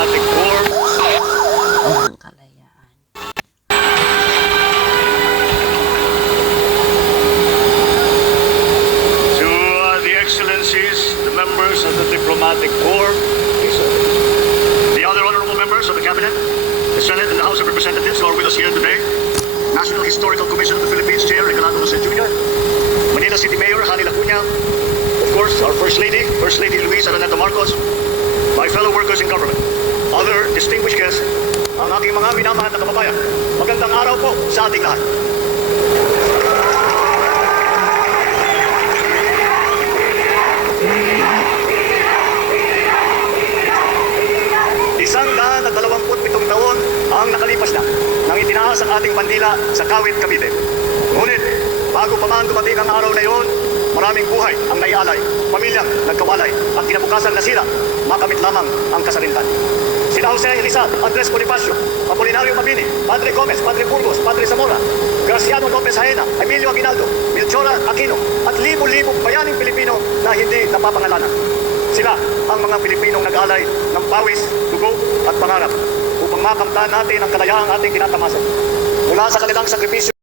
Diplomatic Corps, ng kalayaan. to the Excellencies, the members of the Diplomatic Corps, the other honorable members of the Cabinet, the Senate and the House of Representatives who are with us here today, National Historical Commission of the Philippines Chair Regalado Jose Jr., Manila City Mayor Hani Lacuna, of course, our First Lady, First Lady Luis Araneta Marcos, my fellow workers in government, other distinguished guests, ang aking mga minamahal na kababayan. Magandang araw po sa ating lahat. Isang daan at dalawamput taon ang nakalipas na nang itinaas ang ating bandila sa Kawit, Cavite. Ngunit, bago pa man dumating ang araw na iyon, maraming buhay ang naialay, pamilyang nagkawalay, at kinabukasan na sila, makamit lamang ang kasarinlan. Sina Jose Rizal, Andres Bonifacio, Apolinario Mabini, Padre Gomez, Padre Burgos, Padre Zamora, Graciano Lopez Haena, Emilio Aguinaldo, Melchora Aquino, at libo-libo bayaning Pilipino na hindi napapangalanan. Sila ang mga Pilipinong nag-alay ng pawis, dugo at pangarap upang makamtan natin ang kalayaang ating tinatamasan. Mula sa kanilang sakripisyo